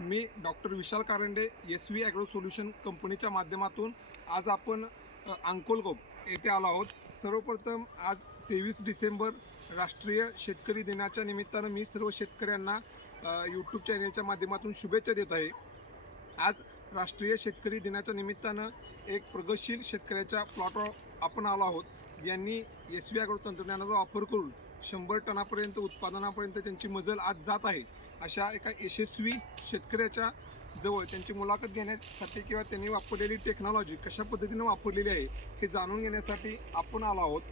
मी doctor Vishal Karande S V agro solution कंपनीच्या माध्यमातून आज आपण अ, अंकोलकोप येथे आलो आहोत. सर्वप्रथम आज तेवीस डिसेंबर राष्ट्रीय शेतकरी दिनाच्या निमित्तानं मी सर्व शेतकऱ्यांना यूट्यूब चॅनेलच्या माध्यमातून शुभेच्छा देत आहे. आज राष्ट्रीय शेतकरी दिनाच्या निमित्तानं एक प्रगतशील शेतकऱ्याच्या प्लॉटवर आपण आलो आहोत. यांनी एस व्ही ॲग्रो तंत्रज्ञानाचा वापर करून शंभर टनापर्यंत उत्पादनापर्यंत त्यांची मजल आज जात आहे. अशा एका यशस्वी शेतकऱ्याच्या जवळ त्यांची मुलाखत घेण्यासाठी किंवा त्यांनी वापरलेली टेक्नॉलॉजी कशा पद्धतीने वापरलेली आहे हे जाणून घेण्यासाठी आपण आलो आहोत.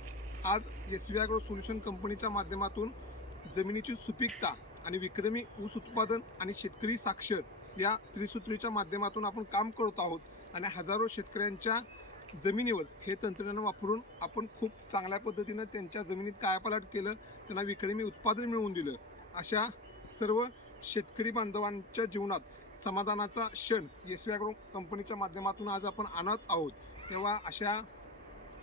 आज एस व्ही ॲग्रो सोल्युशन कंपनीच्या माध्यमातून जमिनीची सुपीकता आणि विक्रमी ऊस उत्पादन आणि शेतकरी साक्षर या त्रिसूत्रीच्या माध्यमातून आपण काम करत आहोत आणि हजारो शेतकऱ्यांच्या जमिनीवर हे तंत्रज्ञान वापरून आपण खूप चांगल्या पद्धतीनं त्यांच्या जमिनीत कायापालट केलं त्यांना विक्रमी उत्पादन मिळवून दिलं. अशा सर्व शेतकरी बांधवांच्या जीवनात समाधानाचा क्षण एस ॲग्रो कंपनीच्या माध्यमातून आज आपण आणत आहोत. तेव्हा अशा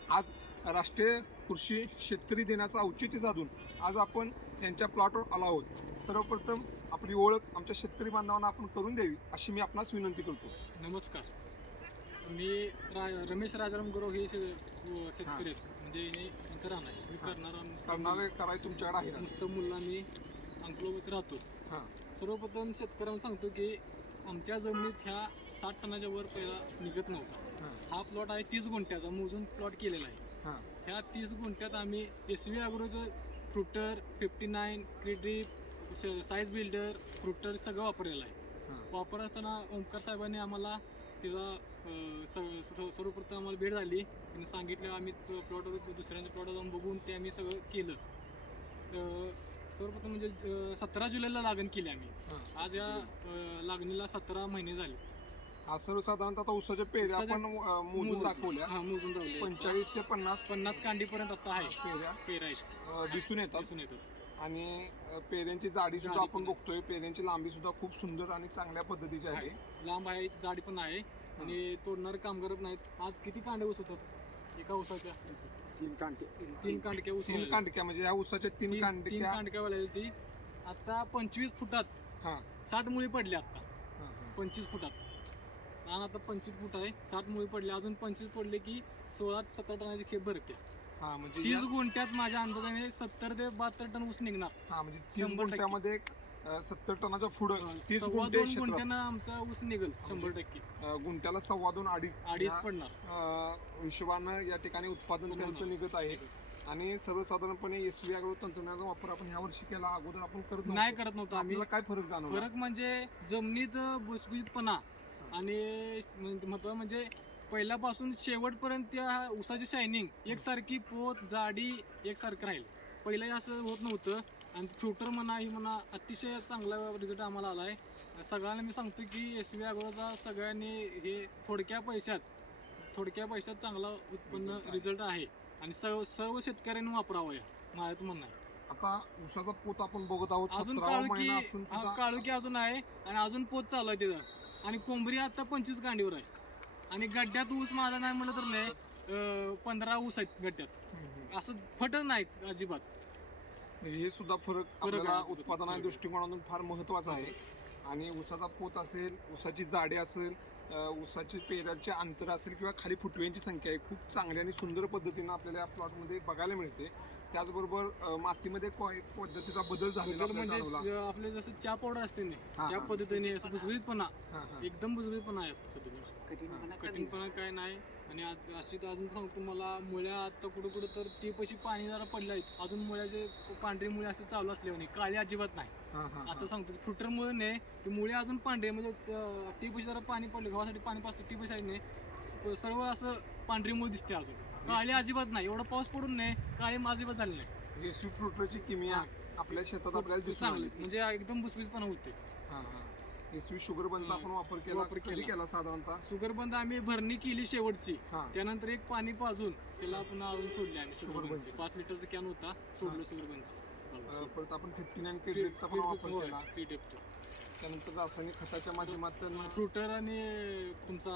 आज राष्ट्रीय कृषी शेतकरी दिनाचं औचित्य साधून आज आपण यांच्या प्लॉटवर आलो आहोत. सर्वप्रथम आपली ओळख आमच्या शेतकरी बांधवांना आपण करून द्यावी अशी मी आपणास विनंती करतो. नमस्कार. मी रा रमेश राजाराम गुरव हे शे- व- शेतकरी आहेत. म्हणजे हे यांचं राहणार आहे. मी करणारा करणारे कराय तुमच्याकडे आहे नुसतं मुलला मी अंकलोबत राहतो. हां. सर्वप्रथम शेतकऱ्यांना सांगतो की आमच्या जमिनीत ह्या साठ टनाच्या वर पहिला निघत नव्हता. हां. प्लॉट आहे तीस गुंठ्याचा मोजून प्लॉट केलेला आहे. हां. ह्या तीस गुंठ्यात आम्ही एस व्ही अग्रोचं फ्रुटर फिफ्टी नाईन क्रिड्रीप साईज बिल्डर फ्रुटर सगळं वापरलेलं आहे. वापर असताना ओंकार साहेबांनी आम्हाला तिला सर्वप्रथम आम्हाला भेट झाली. त्यांनी सांगितलं आम्ही प्लॉटवर दुसऱ्यांच्या प्लॉटवर जाऊन बघून ते आम्ही सगळं केलं. सर्वप्रथम म्हणजे सतरा जुलैला लागण केली आम्ही. आज या अं, लागणीला सतरा महिने झाले. हा सर्वसाधारणतः आता उसाच्या पेऱ्या उसाच्या- आपण अं, मोजून दाखवल्या. हा मोजून पंचेचाळीस ते पन्नास पन्नास कांडीपर्यंत आता आहे. पेऱ्या. पेर आहेत. अं, दिसून येतात. दिसून येतात. आणि अं, पेऱ्यांची जाडी सुद्धा जाडी आपण पण बघतोय. पेऱ्यांची लांबी सुद्धा खूप सुंदर आणि चांगल्या पद्धतीची आहे. आहे. लांब आहे जाडी पण आहे. आणि तोडणारे कामगार पण आहेत. आज किती कांडे ऊस होतात? एका ऊसाच्या? तीन कांडे तीन कांडक्या ऊस तीन. कांडक्या म्हणजे या उसाच्या तीन तीन तीन कांडक्या कांडक्या वाढलेली ती. आता पंचवीस फुटात हा. साठ मुळी पडली आता. हा, हा. पंचवीस फुटात. आणि आता पंचवीस फुट आहे. साठ मुळी पडली. अजून पंचवीस पडले की सोळा सतरा टनाची खेप भरते. हा म्हणजे तीस या- गुंठ्यात माझ्या अंदाजाने सत्तर ते बहात्तर टन ऊस निघणार. हा म्हणजे तीस शंभर टक्के. गुंठ्यामध्ये सत्तर टनाच्या पुढं तीस सव्वा गुंठे दोन क्षेत्रात गुंठ्यानं आमचा ऊस निघल शंभर टक्के. अं, गुंठ्याला सव्वा दोन अडीच अडीच या, पडणार. अं, हिशोबानं या ठिकाणी उत्पादन त्यांचं निघत आहे. आणि सर्वसाधारणपणे एस अग्रो तंत्रज्ञानाचा वापर आपण ह्या वर्षी केला अगोदर आपण करत नाही. करत नव्हतो आम्ही. आपल्याला काय फरक जाणवला? फरक म्हणजे जमिनीत भुसभुशीतपणा आणि महत्त्व म्हणजे पहिल्यापासून शेवटपर्यंत त्या ऊसाची शायनिंग एकसारखी पोत जाडी एकसारखं राहील. पहिलं असं होत नव्हतं. आणि फ्रुटर म्हणा ही म्हणा अतिशय चांगला रिझल्ट आम्हाला आला आहे सगळ्यांना मी सांगतो की एस व्ही अग्रोचा सगळ्यांनी हे थोडक्या पैशात थोडक्या पैशात चांगला उत्पन्न. रिझल्ट आहे. आणि सर्व सर्व शेतकऱ्यांनी वापरावं या माझ्यात म्हणणं आहे. आता उसाचा पोत आपण बघत आहोत अजून सतरावा काळुकी महिना असून सुद्धा काळुकी अजून आहे आणि अजून पोत चालू आहे तिथं. आणि कोंबरी आता पंचवीस कांडीवर आहे. आणि गड्ड्यात ऊस माझा नाही म्हणलं तर नाही पंधरा ऊस आहेत गड्ड्यात. हम्म, हम्म. असं फटत नाही अजिबात. म्हणजे हे सुद्धा फरक आपल्याला उत्पादना. दृष्टिकोनातून फार महत्त्वाचा आहे. आणि उसाचा पोत असेल उसाची जाडी असेल अं, उसाची पेऱ्याचे अंतर असेल किंवा खाली फुटव्यांची संख्या आहे खूप चांगली आणि सुंदर पद्धतीनं आपल्याला या प्लॉटमध्ये बघायला मिळते. त्याचबरोबर मातीमध्ये पद्धतीचा बदल झालेला म्हणजे आपले जसं चहा पावडर असते ना त्या. पद्धतीने हा. एकदम बुजबुजीतपणा आहे सध्या. कठीणपणा काय नाही. आणि आज अशी तर अजून सांगतो मला मुळ्या आता कुठं कुठं तर ती पशी पाणी जरा पडलं आहेत अजून मुळ्याचे पांढरी मुळे असे चालू असले नाही काळी अजिबात नाही. आता सांगतो फ्रुटर मुळे नाही ती मुळे अजून पांढरे म्हणजे अं, टी पशी जरा पाणी पडलं गव्हासाठी पाणी पाचतं टी पशी आहे नाही सर्व असं पांढरी मुळे दिसते अजून काळी अजिबात नाही एवढा पाऊस पडून नाही काळी अजिबात झाली नाही फ्रुटची किमिया. आपल्या शेतात आपल्याला चांगली. म्हणजे एकदम बुसबुसपणा होते हा, हा. शुगर हा. आपण वापर केला वापर कधी केला. केला साधारणतः शुगर बंद आम्ही भरणी केली शेवटची हा त्यानंतर एक पाणी पाजून त्याला आपण आणून सोडले आम्ही. बंदची पाच लिटरचा कॅन होता सोडलं अं, बंच परत आपण फिफ्टी नाईन पण वापर केला फ्रुटर त्यानंतर रासायनिक खताच्या माध्यमातून आणि तुमचा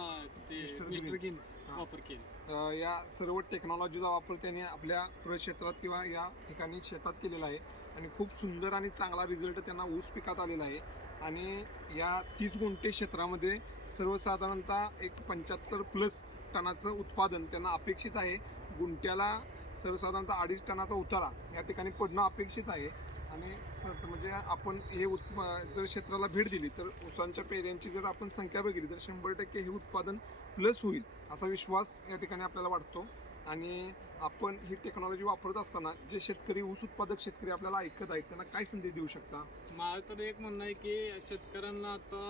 ते Mr. Mister Green. गेम हा. वापर केला अ, या सर्व टेक्नॉलॉजीचा वापर त्याने आपल्या कृषी क्षेत्रात किंवा या ठिकाणी शेतात केलेला आहे आणि खूप सुंदर आणि चांगला रिझल्ट त्यांना ऊस पिकात आलेला आहे. आणि या तीस गुंठे क्षेत्रामध्ये सर्वसाधारणतः एक पंच्याहत्तर प्लस टनाचं उत्पादन त्यांना अपेक्षित आहे. गुंट्याला सर्वसाधारणतः अडीच टनाचा उतारा या ठिकाणी पडणं अपेक्षित आहे. आणि म्हणजे आपण हे उत्प जर क्षेत्राला भेट दिली तर ऊसांच्या पेऱ्यांची जर आपण संख्या बघितली तर शंभर टक्के हे उत्पादन प्लस होईल असा विश्वास या ठिकाणी आपल्याला वाटतो. आणि आपण ही टेक्नॉलॉजी वापरत असताना जे शेतकरी ऊस उत्पादक शेतकरी आपल्याला ऐकत आहेत त्यांना काय संदेश देऊ शकता? माझं तर एक म्हणणं आहे की शेतकऱ्यांना आता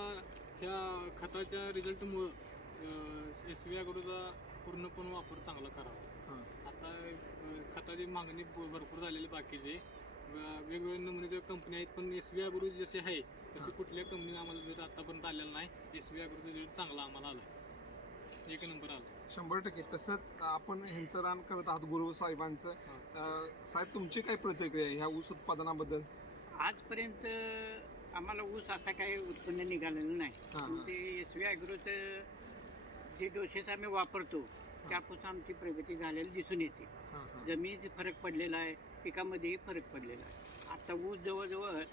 ह्या खताच्या रिझल्टमुळं एस व्ही अग्रोचा पूर्णपणे वापर चांगला करावा. आता खताची मागणी भरपूर झालेली बाकीचे. वेगवेगळ्या नमुन्याच्या कंपन्या आहेत पण एस व्ही अग्रो जसे आहे तसे कुठल्या कंपनी आम्हाला जर आतापर्यंत आलेला नाही. एस अग्रोचा रिझल्ट चांगला आम्हाला आला. एक नंबर आला. शंभर टक्के. तसंच आपण ह्यांचं रान करत आहात गुरु साहेबांचं. अं, साहेब तुमची काय प्रतिक्रिया आहे ह्या ऊस उत्पादनाबद्दल? आजपर्यंत आम्हाला ऊस असा काही उत्पन्न निघालेलं नाही. हां, पण. ते एस व्ही ॲग्रोचं जे डोसेस आम्ही वापरतो त्यापासून आमची प्रगती झालेली दिसून येते. हां, हां. जमिनीत फरक पडलेला आहे पिकामध्येही फरक पडलेला आहे. आता ऊस जवळजवळ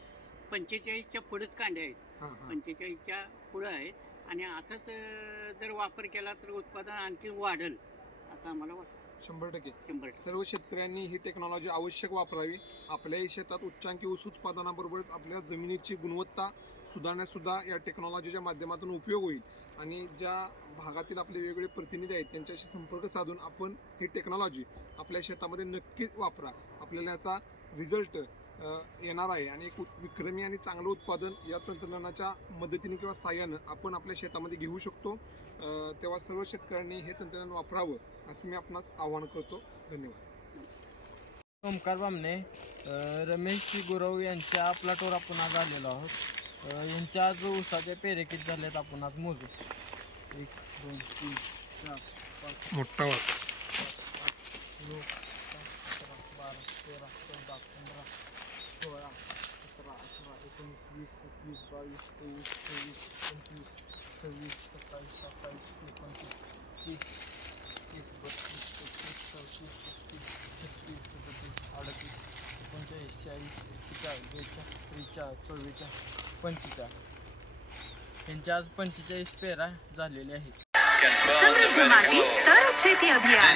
पंचेचाळीसच्या पुढेच कांडे आहेत. हां, हां. पंचेचाळीसच्या पुढं आहेत. आणि असंच जर वापर केला तर उत्पादन आणखी वाढेल असं आम्हाला वाटतं. शंभर टक्के. शंभर. सर्व शेतकऱ्यांनी ही टेक्नॉलॉजी आवश्यक वापरावी. आपल्याही शेतात उच्चांकी ऊस उत्पादनाबरोबरच आपल्या जमिनीची गुणवत्ता सुधारण्यास सुद्धा या टेक्नॉलॉजीच्या माध्यमातून उपयोग होईल. आणि ज्या भागातील आपले वेगवेगळे प्रतिनिधी आहेत त्यांच्याशी संपर्क साधून आपण ही टेक्नॉलॉजी आपल्या शेतामध्ये नक्कीच वापरा. आपल्याला याचा रिझल्ट येणार आहे. आणि एक उत- विक्रमी आणि चांगलं उत्पादन या तंत्रज्ञानाच्या मदतीने किंवा साह्यानं आपण आपल्या शेतामध्ये घेऊ शकतो. तेव्हा सर्व शेतकऱ्यांनी हे तंत्रज्ञान वापरावं असं मी आपणास आवाहन करतो. धन्यवाद. ओमकार बामणे रमेश गुरव यांच्या प्लॉटवर आपण आज आलेलो आहोत. यांच्या आज ऊसाचे पेरे किती झालेत आपण आज मोजू? एक दोन तीन चार पाच मोठा अकरा बारा तेरा सोळा सतरा अठरा एकोणीस वीस एकवीस बावीस तेवीस चोवीस पंचवीस सव्वीस सत्तावीस सत्तावीस एकोणतीस तीस तीस बत्तीस एकतीस चौतीस छत्तीस छत्तीस सदतीस अडतीस एकोणचाळीस चाळीस एक्केचाळीस बेचाळीस त्रेचाळीस चोवीचाळीस पंचेचाळीस यांच्या आज पंचेचाळीस पेरा झालेले आहेत समृद्ध माती तर शेती अभियान